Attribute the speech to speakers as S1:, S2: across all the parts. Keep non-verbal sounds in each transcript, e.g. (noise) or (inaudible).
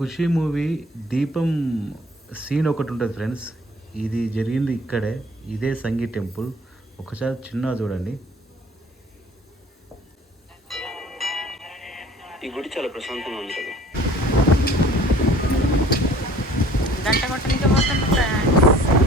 S1: ఖుషి movie దీపం scene ఒకటి ఉంటుంది ఫ్రెండ్స్. ఇది జరిగింది ఇక్కడే. ఇదే సంగీ టెంపుల్. ఒకసారి చిన్న చూడండి.
S2: ఈ గుడి చాలా ప్రశాంతంగా ఉంది కదా.
S3: గంట కొట్టడానికి ఫ్రెండ్స్.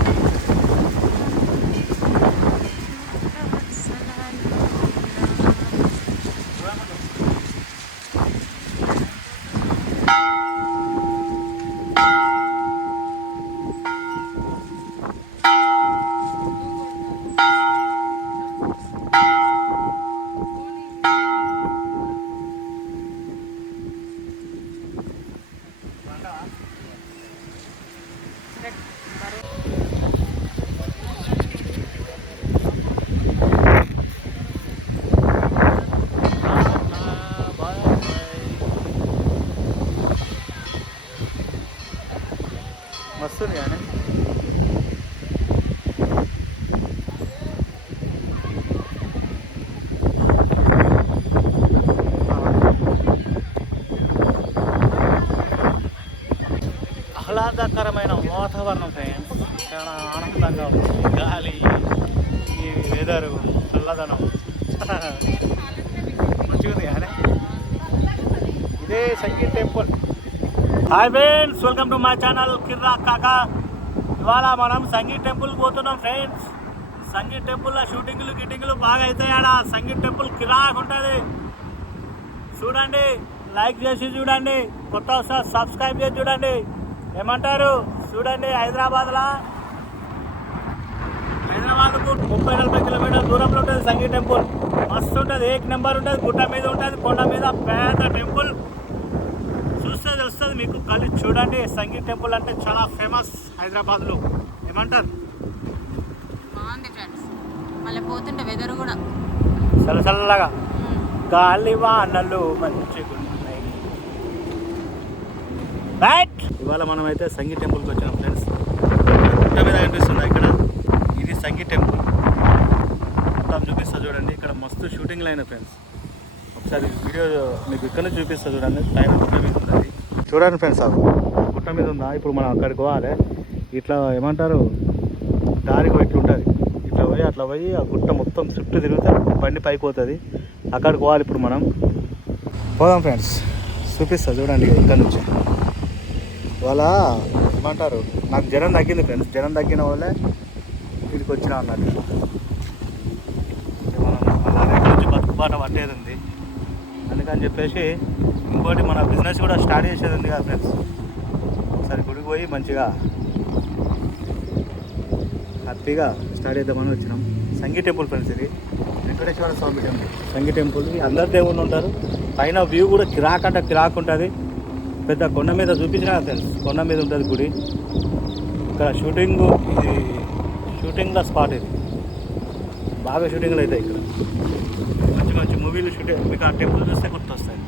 S1: మస్తు కానీ ఆహ్లాదకరమైన వాతావరణం ఫ్రెండ్స్ చాలా ఆనందంగా ఉంది. గాలి ఈ వెదరు చల్లదనం. (laughs) మంచిగా కానీ ఇదే Sangeet temple. Hi friends welcome to my channel కిర్రా కాకా ఇవాళ మనం సంగీత్ టెంపుల్ పోతున్నాం ఫ్రెండ్స్ సంగీత్ టెంపుల్లో షూటింగ్లు గిట్టింగ్లు బాగా అవుతాయి ఆడ. సంగీత్ టెంపుల్ కిరాక్ ఉంటుంది. చూడండి లైక్ చేసి చూడండి. కొత్త వస్తారు సబ్స్క్రైబ్ చేసి చూడండి. ఏమంటారు? చూడండి హైదరాబాద్లో. హైదరాబాద్కు ముప్పై నలభై కిలోమీటర్ల దూరంలో ఉంటుంది సంగీత్ టెంపుల్. మస్తు ఉంటుంది. ఏక్ నెంబర్ ఉంటుంది. గుట్ట మీద ఉంటుంది. కొండ మీద పెద్ద టెంపుల్. చూస్తే తెలుస్తుంది మీకు. కళ్ళు చూడండి సంగీత్ టెంపుల్ అంటే చాలా ఫేమస్ హైదరాబాద్లో. ఏమంటారు?
S3: బాగుంది ఫ్రెండ్స్. మళ్ళీ పోతుంటే వెదర్ కూడా.
S1: చల్ల చల్లగా. గాలి వానలు మంచిగా రైట్ ఇవాళ మనం అయితే సంగీత్ టెంపుల్కి వచ్చినాం ఫ్రెండ్స్ గుట్ట మీద కనిపిస్తుంది ఇక్కడ ఇది సంగీత్ టెంపుల్. మొత్తం చూపిస్తా చూడండి. ఇక్కడ మస్తు షూటింగ్లు అయినాయి ఫ్రెండ్స్ ఒకసారి వీడియో మీకు ఇక్కడ నుంచి చూపిస్తా చూడండి. పైన గుట్ట మీద ఉంటుంది చూడండి ఫ్రెండ్స్ అది గుట్ట మీద ఉందా? ఇప్పుడు మనం అక్కడికి పోవాలి. ఇట్లా ఏమంటారు? దారికి ఇట్లా ఉంటుంది ఇట్లా పోయి అట్లా పోయి ఆ గుట్ట మొత్తం చుట్టూ తిరిగితే బండి పైకి పోతుంది. అక్కడికి పోవాలి ఇప్పుడు మనం. పోదాం ఫ్రెండ్స్ చూపిస్తా చూడండి ఇక్కడ నుంచి. ఇవాళ ఏమంటారు? నాకు జనం తగ్గింది ఫ్రెండ్స్. జనం తగ్గిన వాళ్ళే వీడికి వచ్చిన అన్నట్టు. మనం బతుకుబాట పట్టేది ఉంది అందుకని చెప్పేసి ఇంకోటి మన బిజినెస్ కూడా స్టార్ట్ చేసేది ఉంది కదా ఫ్రెండ్స్. ఒకసారి గుడికి పోయి మంచిగా హ్యాపీగా స్టార్ట్ చేద్దామని వచ్చినాం. సంగీ టెంపుల్ ఫ్రెండ్స్ ఇది. వెంకటేశ్వర స్వామి టెంపుల్. సంగీ టెంపుల్. అందరు దేవుళ్ళు ఉంటారు. పైన వ్యూ కూడా కిరాక్ అంటే కిరాక్ ఉంటుంది. పెద్ద కొండ మీద చూపించిన ఫ్రెండ్స్ కొండ మీద ఉంటుంది గుడి. ఇక్కడ షూటింగ్ ఇది షూటింగ్ల స్పాట్ ఇది. బాగా షూటింగ్లు అవుతాయి ఇక్కడ. మంచి మంచి మూవీలు షూటింగ్ మీకు ఆ టెంపుల్ చూస్తే గుర్తొస్తాయి.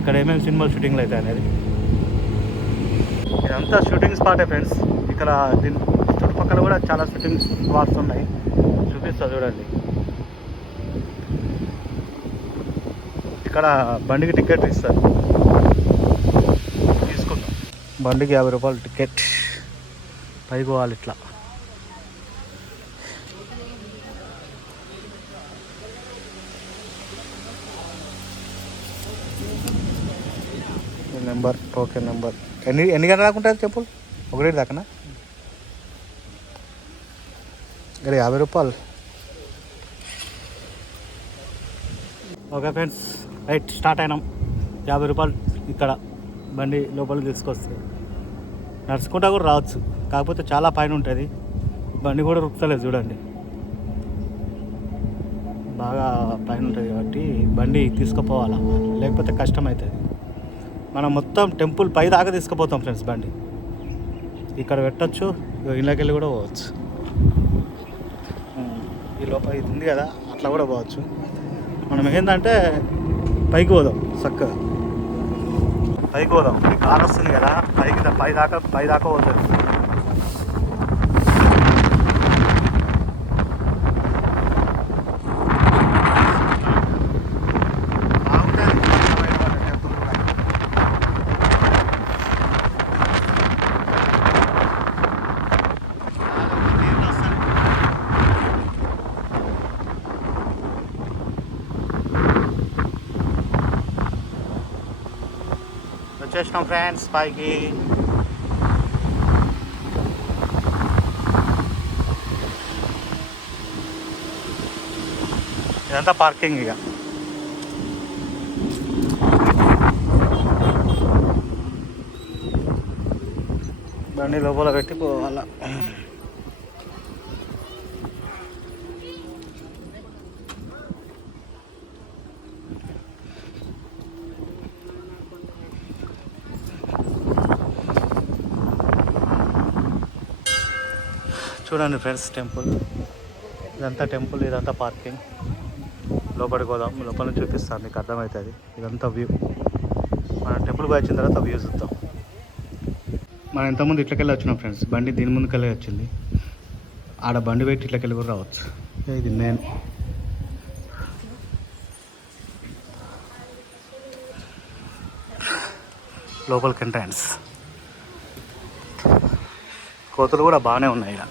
S1: ఇక్కడ ఏమేమి సినిమాలు షూటింగ్లు అవుతాయి అనేది. ఇదంతా షూటింగ్ స్పాటే ఫ్రెండ్స్ ఇక్కడ దీని చుట్టుపక్కల కూడా చాలా షూటింగ్ స్పాట్స్ ఉన్నాయి. చూపిస్తా చూడండి. ఇక్కడ బండికి టికెట్ ఇస్తారు. బండికి యాభై రూపాయలు టికెట్. పైకి పోవాలి ఇట్లా. Number token number. ఎన్ని ఎన్ని గంటల దాకా ఉంటుంది చెప్పులు? ఒకటి దాకానా? ఇక్కడ యాభై రూపాయలు. ఓకే ఫ్రెండ్స్ రైట్ స్టార్ట్ అయినాం. యాభై రూపాయలు ఇక్కడ. బండి లోపలికి తీసుకొస్తే. నడుచుకుంటా కూడా రావచ్చు. కాకపోతే చాలా పైన ఉంటుంది. బండి కూడా రుక్తలేదు చూడండి. బాగా పైన ఉంటుంది కాబట్టి బండి తీసుకుపోవాలా? లేకపోతే కష్టం అవుతుంది మనం మొత్తం టెంపుల్ పై దాకా తీసుకుపోతాం ఫ్రెండ్స్ బండి. ఇక్కడ పెట్టచ్చు ఇళ్ళకి వెళ్ళి కూడా పోవచ్చు. ఈ లోపల ఇది ఉంది కదా అట్లా కూడా పోవచ్చు. మనం ఏంటంటే పైకి పోదాం చక్కగా. పైకి పోదాం. మీకు కార్ వస్తుంది కదా? పైకి పై దాకా పై దాకా పోతుంది వచ్చేసినాం ఫ్రెండ్స్ పైకి. ఇదంతా పార్కింగ్ ఇక. బండి లోపల పెట్టి పోవాలా. చూడండి ఫ్రెండ్స్ టెంపుల్. ఇదంతా టెంపుల్ ఇదంతా పార్కింగ్. లోపలికి పోదాం లోపల నుంచి చూపిస్తాను మీకు అర్థమవుతుంది. ఇదంతా వ్యూ. మన టెంపుల్ పోయి వచ్చిన తర్వాత వ్యూ చూద్దాం. మనం ఎంతమంది ఇట్లకెళ్ళి వచ్చినాం ఫ్రెండ్స్. బండి దీని ముందుకెళ్ళి వచ్చింది. ఆడ బండి పెట్టి ఇట్లకెళ్ళి కూడా రావచ్చు. ఇది నేను. లోపలికి ఎంట్రన్స్. కోతులు కూడా బాగానే ఉన్నాయి ఇలా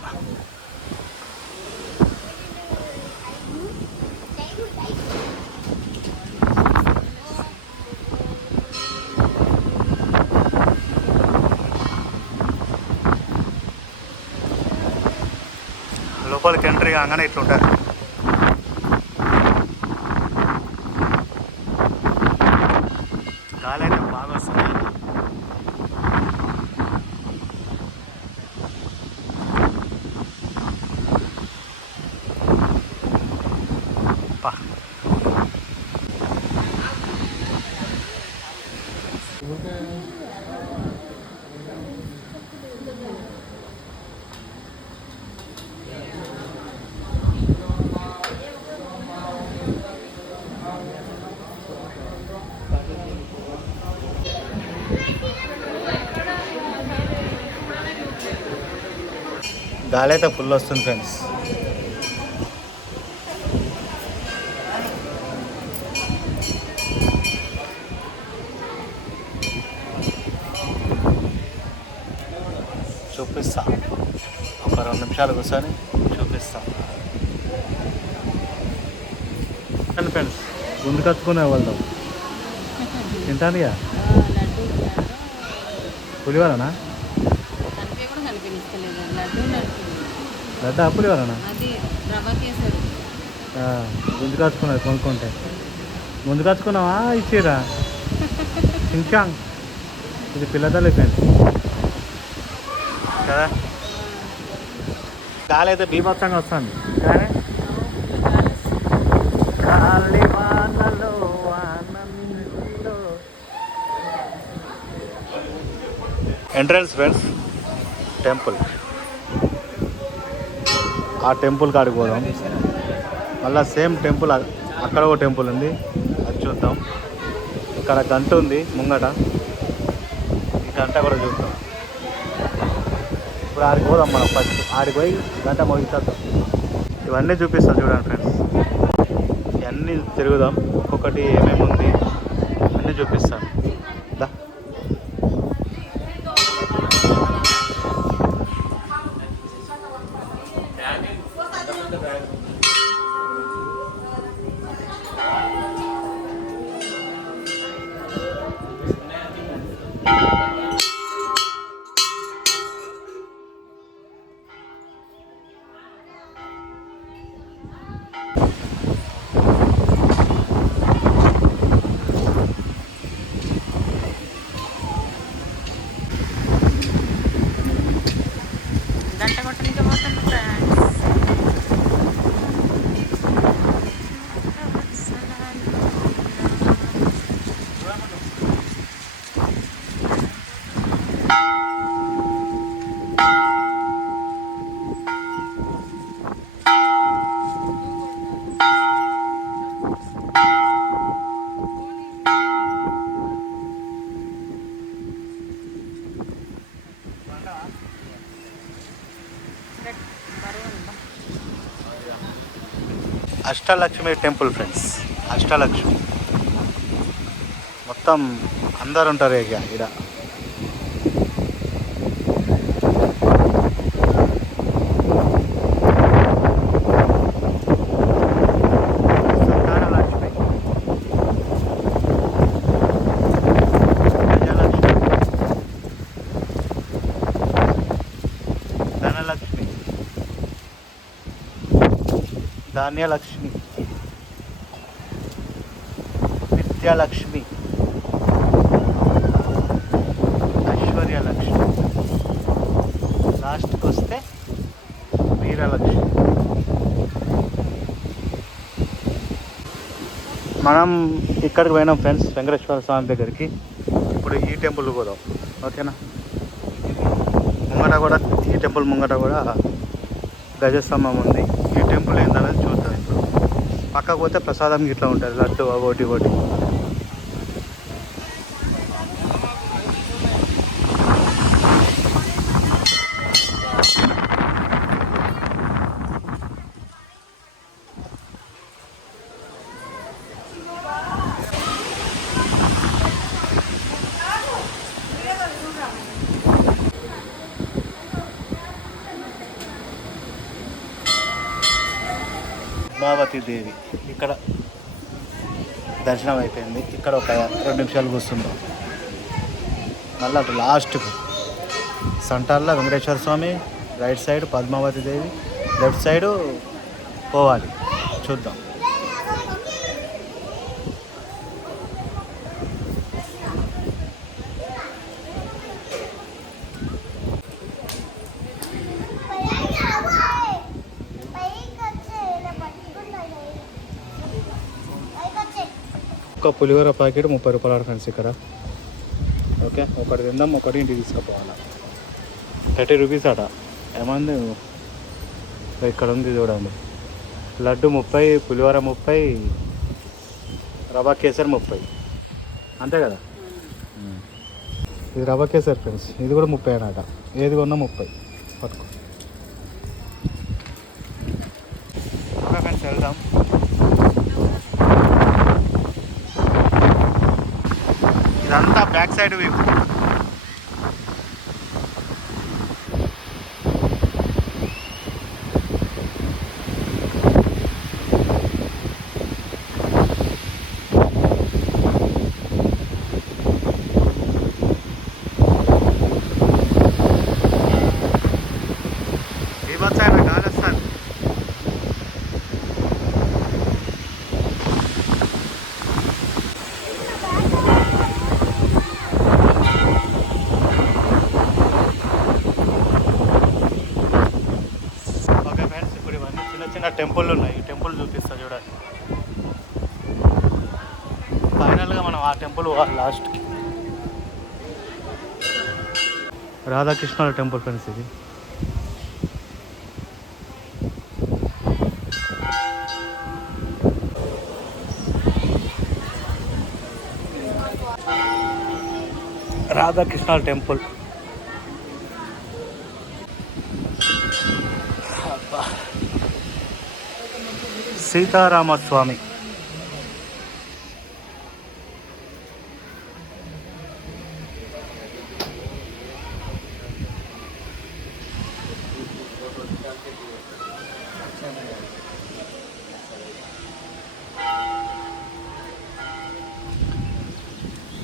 S1: లోపలికి ఎంట్రీ కాగానే ఇట్లుంటుంది గాలి అయితే బాగా వస్తుంది పా గాలి అయితే ఫుల్ వస్తుంది ఫ్రెండ్స్ చూపిస్తా. ఒక రెండు నిమిషాలు కూర్చొని చూపిస్తా. ఫ్రెండ్స్ గుండు కట్టుకునే వెళ్దాం (laughs) తింటానుగా పులివారనా
S3: కలిపి లడ్డా రవ్వ కేసరి.
S1: ముందు కాచుకున్నది కొనుక్కుంటే. ముందు కాచుకున్నావా? ఇచ్చిరా ఇంకా ఇది పిల్లతల్లి ఫ్రెండ్స్. కదా? గాలి? అయితే బీభత్సంగా వస్తుంది కానీ ఎంట్రన్స్ ఫ్రెండ్స్ టెంపుల్. ఆ టెంపుల్ కాడికి పోదాం. మళ్ళీ సేమ్ టెంపుల్ అక్కడ ఒక టెంపుల్ ఉంది. అది చూద్దాం. ఇక్కడ గంట ఉంది ముంగట. ఈ గంట కూడా చూద్దాం. ఇప్పుడు ఆడికి పోదాం మనం ఫస్ట్. ఆడికి పోయి గంట మోగించేద్దాం ఇవన్నీ చూపిస్తాను చూడండి ఫ్రెండ్స్. ఇవన్నీ తిరుగుదాం. ఒక్కొక్కటి ఏమేమి ఉంది అన్నీ చూపిస్తాను. Ashtalakshmi temple friends. అష్టలక్ష్మి. మొత్తం అందరు ఉంటారు ఇక ఇక్కడ ధాన్యలక్ష్మి. విద్యాలక్ష్మి. ఐశ్వర్యలక్ష్మి. లాస్ట్కి వస్తే వీరలక్ష్మి. మనం ఇక్కడికి పోయినాం ఫ్రెండ్స్ వెంకటేశ్వర స్వామి దగ్గరికి. ఇప్పుడు ఈ టెంపుల్ పోదాం. ఓకేనా? ముంగట కూడా ఈ టెంపుల్ ముంగట కూడా గజస్తంభం ఉంది. ఈ టెంపుల్ ఏందనేది చూద్దాం ఇప్పుడు. పక్కకు పోతే ప్రసాదం ఇట్లా ఉంటుంది. లడ్డు ఒకటి ఒకటి పద్మావతి దేవి ఇక్కడ దర్శనం అయిపోయింది. ఇక్కడ ఒక రెండు నిమిషాలు కూర్చుందాం. మళ్ళీ అటు లాస్ట్కు సెంటర్లో Venkateswara Swamy right side Padmavathi Devi left side పోవాలి. చూద్దాం. ఒక పులిహోర ప్యాకెట్ ముప్పై రూపాయలు ఫ్రెండ్స్ ఇక్కడ. ఓకే ఒకటి తిందాం ఒకటి ఇంటికి తీసుకుపోవాలా. థర్టీ రూపీస్ అట ఏమంది? ఇక్కడ ఉంది చూడండి. లడ్డు ముప్పై పులిహోర ముప్పై రవా కేసర్ ముప్పై. అంతే కదా? ఇది రవ్వ కేసర్ ఫ్రెండ్స్. ఇది కూడా ముప్పై అనట ఏది కొన్నా ముప్పై. పట్టుకో. ఫ్రెండ్స్ వెళ్దాం ఇదంతా బ్యాక్ సైడ్ వ్యూ బీభత్సమైన గాలి వస్తుంది ఓకే ఫ్రెండ్స్ ఇప్పుడు ఇవన్నీ చిన్న చిన్న టెంపుల్ ఉన్నాయి. ఈ టెంపుల్ చూపిస్తా చూడండి. ఫైనల్గా మనం ఆ టెంపుల్ లాస్ట్కి. రాధాకృష్ణుల టెంపుల్ ఫ్రెండ్స్ ఇది. Radhakrishna temple. Sitaramaswamy.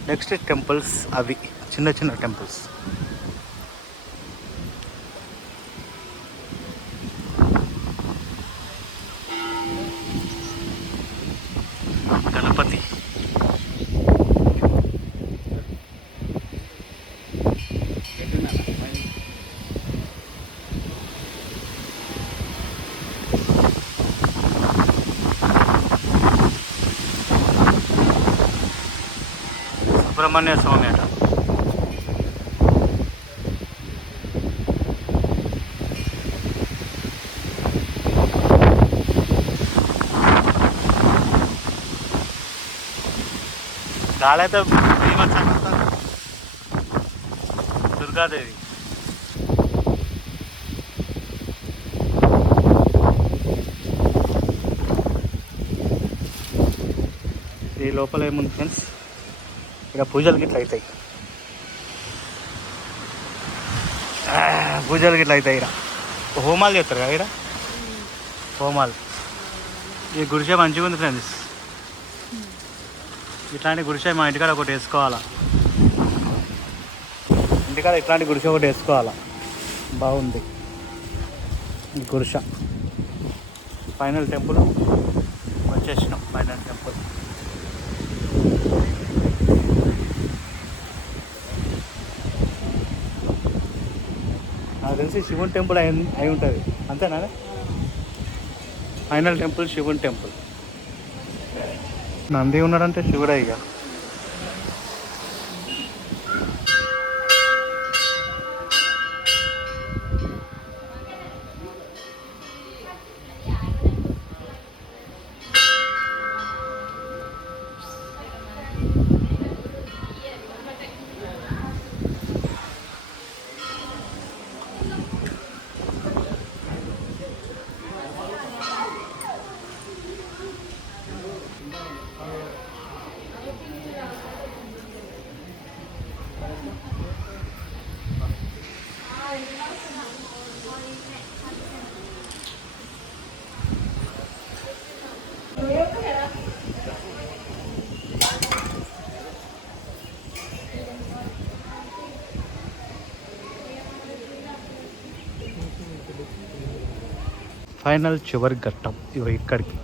S1: Next temples అవి చిన్న చిన్న టెంపుల్స్ సుబ్రహ్మణ్య స్వామి అట. గాలైతే దుర్గాదేవి. ఈ లోపల ఏముంది ఫ్రెండ్స్? ఇక పూజలు గిట్ల అవుతాయి పూజలు గిట్ల అవుతాయి ఇక. హోమాలు చేస్తారు కదా ఇక్కడ హోమాలు. ఈ గుడిసె మంచిగా ఉంది ఫ్రెండ్స్. ఇట్లాంటి గుడిసె మా ఇంటికాడ ఒకటి వేసుకోవాలా? ఇంటికాడ ఇట్లాంటి గుడిసె ఒకటి వేసుకోవాలా? బాగుంది. ఈ ఫైనల్ టెంపుల్. వచ్చేసినాం ఫైనల్. టెంపుల్ శివుని టెంపుల్ అయి అయి ఉంటుంది. అంతేనా? ఫైనల్ టెంపుల్ శివుని టెంపుల్. నంది ఉన్నాడంటే శివుడే ఇక. ఫైనల్ చివరి ఘట్టం ఇవి ఇక్కడికి.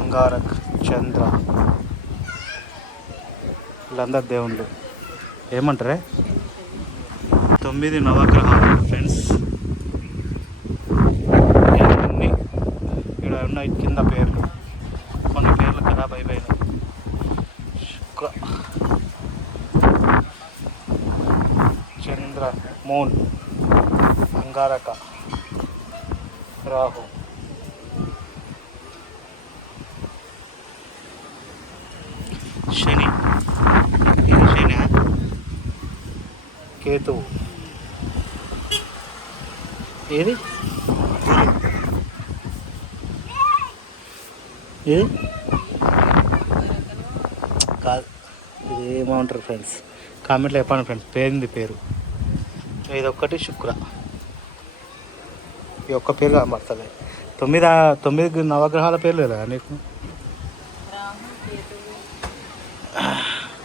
S1: అంగారక్ చంద్ర. వీళ్ళందరు దేవుళ్ళు. ఏమంటారే? తొమ్మిది నవగ్రహాలు ఫ్రెండ్స్ ఇవన్నీ ఇక్కడ ఉన్నాయి కింద పేర్లు. కొన్ని పేర్లు ఖరాబ్ అయిపోయినాయి శుక్ర చంద్ర మూన్ అంగారక రాహు. శని శని కేతు. ఏది? ఏది కాదు. ఇది ఏమంటారు ఫ్రెండ్స్? కామెంట్లో చెప్పండి ఫ్రెండ్స్. పేరుంది పేరు. ఇది ఒక్కటి శుక్ర. ఈ ఒక్క పేరు కనబడుతుంది తొమ్మిది తొమ్మిది నవగ్రహాల పేర్లు లేదా నీకు?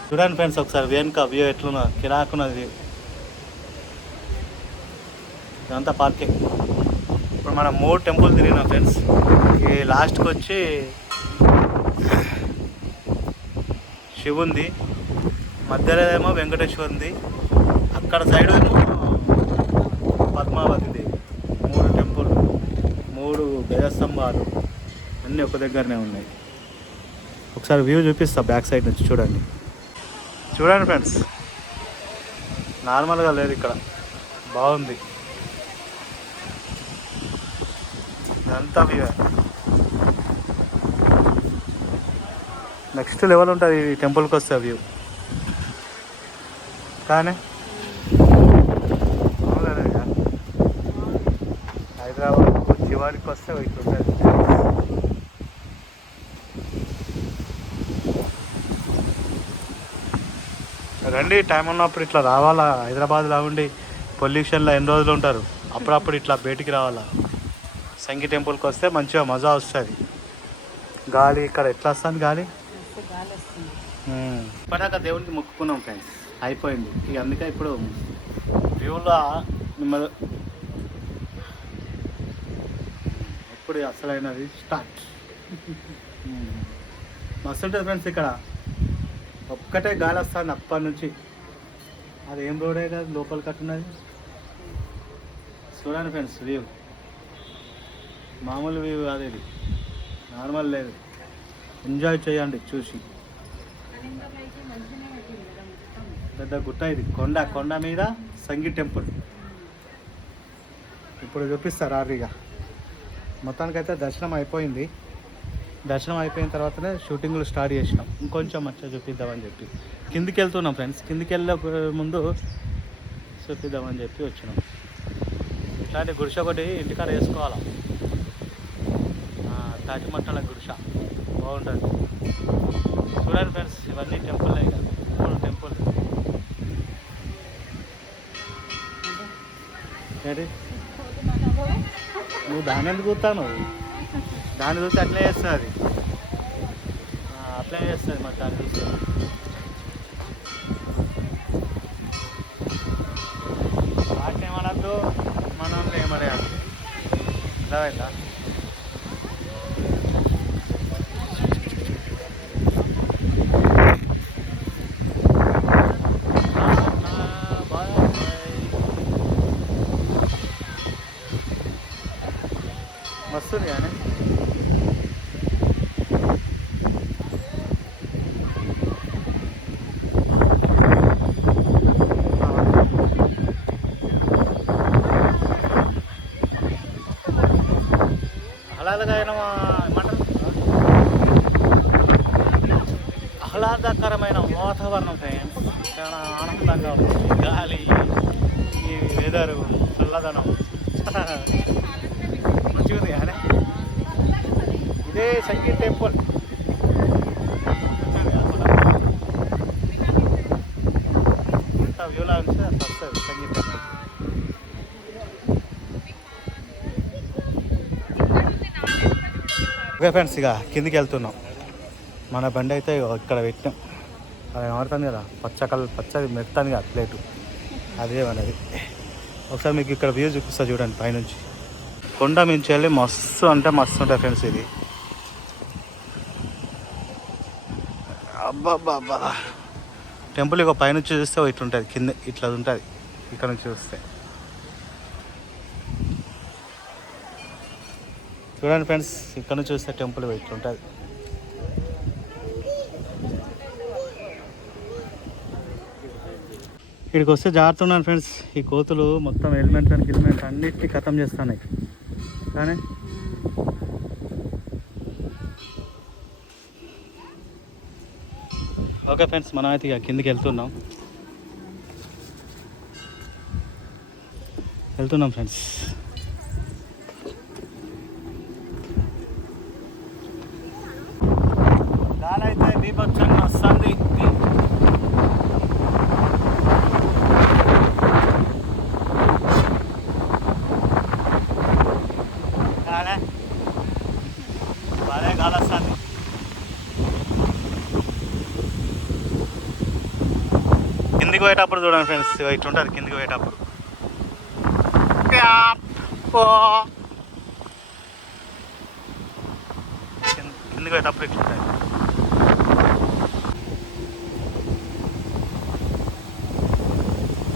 S1: చూడండి ఫ్రెండ్స్ ఒకసారి. వెనుక వ్యూ ఎట్లున్నా కిరాకున్నది. ఇదంతా పార్కే. ఇప్పుడు మనం మూడు టెంపుల్ తిరిగినాం ఫ్రెండ్స్. ఈ లాస్ట్కి వచ్చి శివుంది మధ్యలో ఏమో వెంకటేశ్వరుంది అక్కడ సైడ్ ఏమో పద్మావతి దేవి. మూడు టెంపుల్ మూడు గజస్తంభాలు అన్నీ ఒక దగ్గరనే ఉన్నాయి. ఒకసారి వ్యూ చూపిస్తా బ్యాక్ సైడ్ నుంచి చూడండి. చూడండి ఫ్రెండ్స్. నార్మల్గా లేదు ఇక్కడ. బాగుంది. అంతా వ్యూ నెక్స్ట్ లెవెల్ ఉంటుంది ఈ టెంపుల్కి వస్తే వ్యూ కానీ? హైదరాబాద్ చివరికి వస్తే ఇట్లుంటుంది రండి టైం ఉన్నప్పుడు ఇట్లా రావాలా? హైదరాబాద్లో ఉండి పొల్యూషన్లో ఎన్ని రోజులు ఉంటారు? అప్పుడప్పుడు ఇట్లా బయటికి రావాలా? సంగీ టెంపుల్కి వస్తే మంచిగా మజా వస్తుంది. గాలి ఇక్కడ ఎట్లా వస్తుంది గాలి. ఇప్పటిదాకా దేవునికి మొక్కుకున్నాం ఫ్రెండ్స్. అయిపోయింది. ఇక అందుకే ఇప్పుడు వ్యూలో మిమ్మల్ని ఇప్పుడు అసలైనది? స్టార్ట్. మస్తు ఉంటుంది ఫ్రెండ్స్ ఇక్కడ. ఒక్కటే గాలి వస్తుంది అప్పటి నుంచి. అది ఏం రోడే కదా? లోపల కట్టున్నది. చూడండి ఫ్రెండ్స్ వ్యూ మామూలు వ్యూ కాదు ఇది. నార్మల్ లేదు. ఎంజాయ్ చేయండి చూసి. పెద్ద గుట్ట ఇది. కొండ కొండ మీద సంగీ టెంపుల్. ఇప్పుడు చూపిస్తారు ఆర్రీగా మొత్తానికైతే దర్శనం అయిపోయింది. దర్శనం అయిపోయిన తర్వాతనే షూటింగ్లు స్టార్ట్ చేసినాం. ఇంకొంచెం మంచిగా చూపిద్దామని చెప్పి. కిందికి వెళ్తున్నాం ఫ్రెండ్స్ కిందికి వెళ్ళే ముందు చూపిద్దామని చెప్పి వచ్చినాం. ఇట్లాంటి గుడిసె ఒకటి ఇంటికాడ వేసుకోవాలా? తాటిమట్టల గురుష బాగుంటుంది. చూడండి ఫ్రెండ్స్ ఇవన్నీ టెంపుల్ ఇక మూడు టెంపుల్. ఏంటి? నువ్వు దాని ఎందుకు కూతాను దాన్ని చూస్తే అట్లే చేస్తుంది. అది అట్లే చేస్తుంది మరి దాన్ని చూస్తే. వాటిని ఏమనద్దు మనం ఏమరేయాలి అర్థమైందా? ఆహ్లాదకరమైన వాతావరణం ఫ్రెండ్స్. చాలా ఆనందంగా ఉంది. గాలి ఈ వెదర్ చల్లదనం. మంచిగా ఉంది కానీ ఇదే సంగీత్ టెంపుల్. ఇంత వ్యూలా ఉంటే అంత వస్తుంది ఓకే ఫ్రెండ్స్ ఇక కిందికి వెళ్తున్నాం. మన బండి అయితే ఇక్కడ పెట్టాం అది ఏమడుతుంది కదా పచ్చ కలర్ పచ్చది మెత్తాను కదా ప్లేటు. అదే మనది. ఒకసారి మీకు ఇక్కడ వ్యూ చూపిస్తా చూడండి పైనుంచి. కొండ మించి వెళ్ళి మస్తు అంటే మస్తు ఉంటుంది ఫ్రెండ్స్ ఇది. అబ్బాబ్బా టెంపుల్ ఇక పైనుంచి చూస్తే ఇట్లుంటుంది ఇట్లా ఉంటుంది కింద ఇట్లా ఉంటుంది. ఇక్కడ నుంచి చూస్తే. చూడండి ఫ్రెండ్స్ ఇక్కడ నుంచి చూస్తే టెంపుల్ ఇట్లుంటుంది. ఇక్కడికి వస్తే జారుతున్నాను ఫ్రెండ్స్ ఈ కోతులు మొత్తం హెల్మెట్ అండ్ గిల్మెంట్ అన్నిటికీ ఖతం చేస్తున్నాయి. కానీ ఓకే ఫ్రెండ్స్ మనం అయితే ఇక కిందికి వెళ్తున్నాం. వెళ్తున్నాం ఫ్రెండ్స్ గాలి అయితే బీభత్సంగా వస్తుంది గాలే బాగా గాలి వస్తుంది కిందికి పోయేటప్పుడు చూడండి ఫ్రెండ్స్ ఇటు ఉంటుంది కిందికి పోయేటప్పుడు. ప్యాప్ కింద- కిందికి పోయేటప్పుడు ఇట్లా ఉంటుంది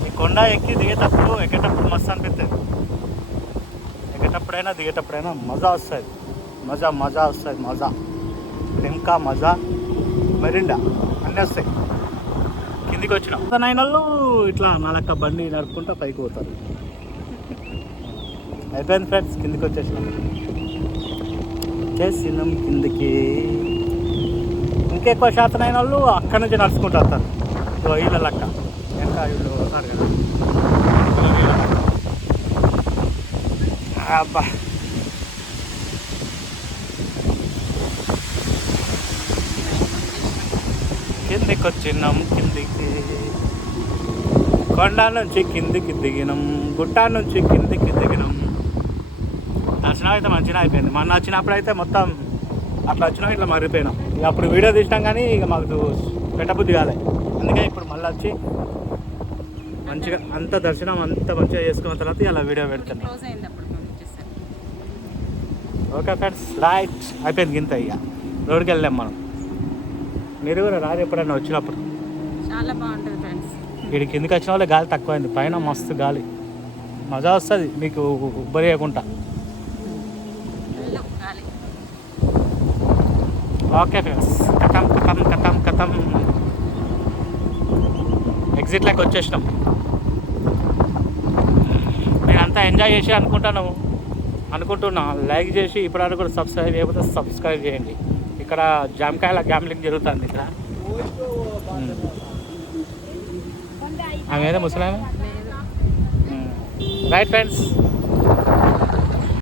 S1: ఈ కొండ ఎక్కి దిగేటప్పుడు ఎక్కేటప్పుడు మస్తు అనిపిస్తుంది ఎక్కేటప్పుడైనా దిగేటప్పుడైనా మజా వస్తుంది. మజా మజా వస్తుంది మజా. లింకా మజా మెరిండా అన్నీ వస్తాయి. ఇంటికి వచ్చినాం నైన్ వాళ్ళు ఇట్లా నాలక్క బండి నడుపుకుంటా పైకి పోతారు. అయిపోయింది ఫ్రెండ్స్ కిందికి వచ్చేసినాం చేసినాం కిందికి. ఇంకెక్కువ శాతం అయిన వాళ్ళు అక్కడి నుంచి నడుచుకుంటూ వస్తారు. సో వీళ్ళ లక్క. వెనక వీళ్ళు వస్తారు కదా. అబ్బా. కిందికి వచ్చినాం కిందికి. కొండ నుంచి కిందికి దిగినాం గుట్ట నుంచి కిందికి దిగినాం. దర్శనం అయితే మంచిగా అయిపోయింది. మొన్న వచ్చినప్పుడు అయితే మొత్తం అట్లా వచ్చినా ఇట్లా మరిపోయినాం. ఇక అప్పుడు వీడియో తీసినాం కానీ ఇక మాకు పెట్టబుద్ధి కాలే. అందుకే ఇప్పుడు మళ్ళీ వచ్చి మంచిగా అంత దర్శనం అంత మంచిగా చేసుకున్న తర్వాత ఇలా వీడియో పెడుతున్నాం.
S3: వచ్చేసరికి.
S1: ఓకే ఫ్రెండ్స్ రైట్ అయిపోయింది గింత ఇక. రోడ్కి వెళ్ళాం మనం. మీరు కూడా రాదు ఎప్పుడైనా వచ్చినప్పుడు?
S3: చాలా బాగుంటుంది ఫ్రెండ్స్.
S1: వీడి కిందికి వచ్చిన వాళ్ళే గాలి తక్కువైంది. పైన మస్తు గాలి. మజా వస్తుంది మీకు ఉబ్బరియకుండా
S3: వెళ్ళు గాలి.
S1: Okay friends. కథం కథం కథం కథం. ఎగ్జిట్లోకి వచ్చేసినాం. నేను అంతా ఎంజాయ్ చేసి అనుకుంటాను. అనుకుంటున్నా. లైక్ చేసి కూడా సబ్స్క్రైబ్ చేయకపోతే సబ్స్క్రైబ్ చేయండి. ఇక్కడ జామకాయల గ్యామ్లింగ్ జరుగుతుంది ఇక్కడ. ఆమె ఏదో ముసలామే? Right friends